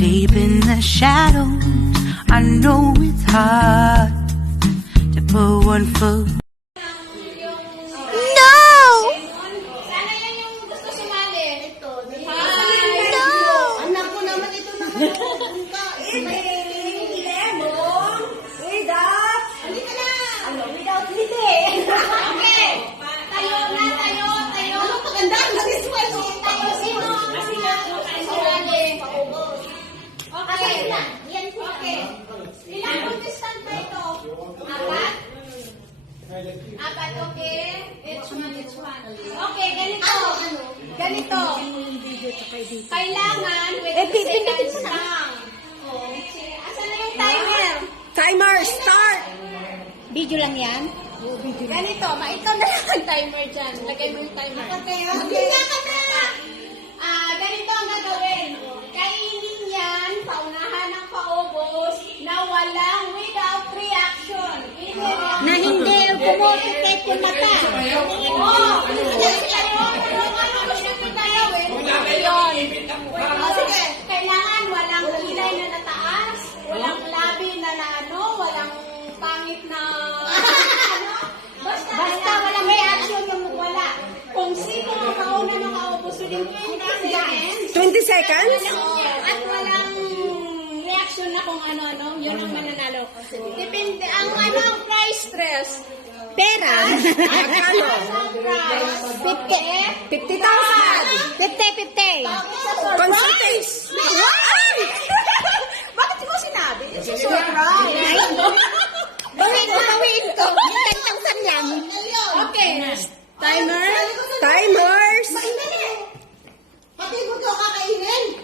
Deep in the shadows, I know it's hard to put one foot. No! Sana yan yung gusto sumali. Ito. No! Anak ko naman ito na without. Halika na. Without hindi. Okay. Tayo na, tayo. Ano maganda? Nag-iswell. Tayo sino? Sumali. Okay. Okay. Ilang contestant ba ito? Apat? Apat, okay. Each one. Okay, ganito. Ganito. Kailangan, wait, seconds lang. Asan na yung timer? Timer, start! Video lang yan? Ganito, ikaw na lang ang timer dyan. Lagay mo yung timer. Okay. Ganito ang gagawin. Kainin yan, paunahan ng paubos, na walang without reaction. Na hindi pumuputik yung mata. Oo. Ano gusto ko gagawin? Sige, kailangan walang kilay na nataas, walang labi na walang pangit na Basta walang reaction yung wala. Kung sino ang kauna ng kaubos within 20 seconds. 20 seconds? At walang reaction na kung ano-ano, yun ang mananalo. Depende, ang price stress. Pera? Magkano? 50? 50,000! 50. Consultation! Bakit mo sinabi? Bawiin ko. 10,000 yan. Okay. Timer. Timers! Pati buto kakainin.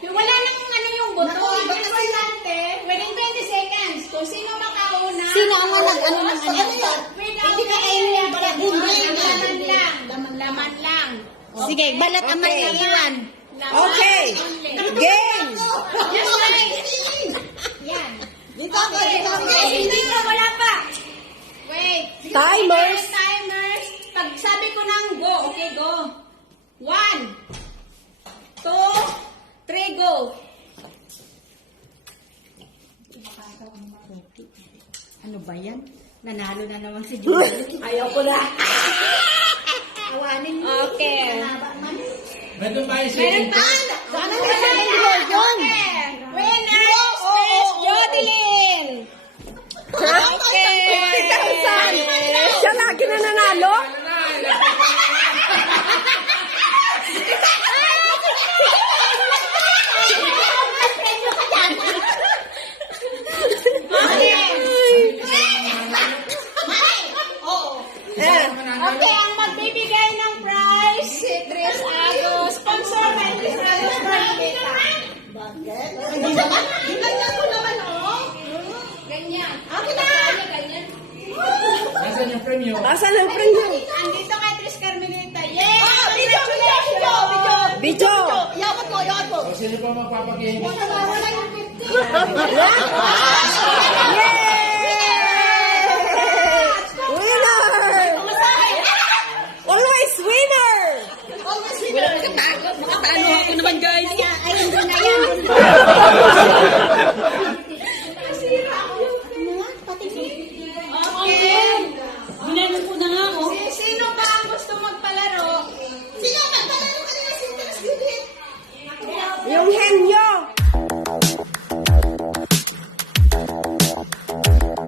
Wala nang yung buto. Importante, within 20 seconds. Kung sino makauna. Sino ang ano ng ano? Hindi kakainin. Laman lang. Sige, balat ang maiiwan. Okay. Game! Yan. Dito ako. Dito, wala pa. Wait. Timers. Timers. Pag sabi ko ng go, okay, go. 1, 2, 3, go. Ano ba yan? Nanalo na naman si Julie. Ayaw ko na. Awanin mo. Okay. Meron pa yung Meron pa? Sana ka sa yun. Winner is Jodeline. Okay. 50,000! Siya lagi na nanalo? Okay, ang magbibigay ng prize si Tris Agos. Sponsor by Tris Agos Private. Bakit? Ganyan ko naman, oh. Ganyan. Okay na. Ganyan. Nasaan yung premium? Nasaan ang premium? Andito kay Tris Carmelita. Yay! Video! Video! Yakot mo. O sino pa magpapagihim? Wala yung 50. Winner! Always winner! Always winner. Makatalo ako naman, guys. Ayun doon na yan. Okay. Binanong ko na nga, oh. Sino ba ang gusto magpalaro? Sino magpalaro kanina si Tris Judith? Yung henyo!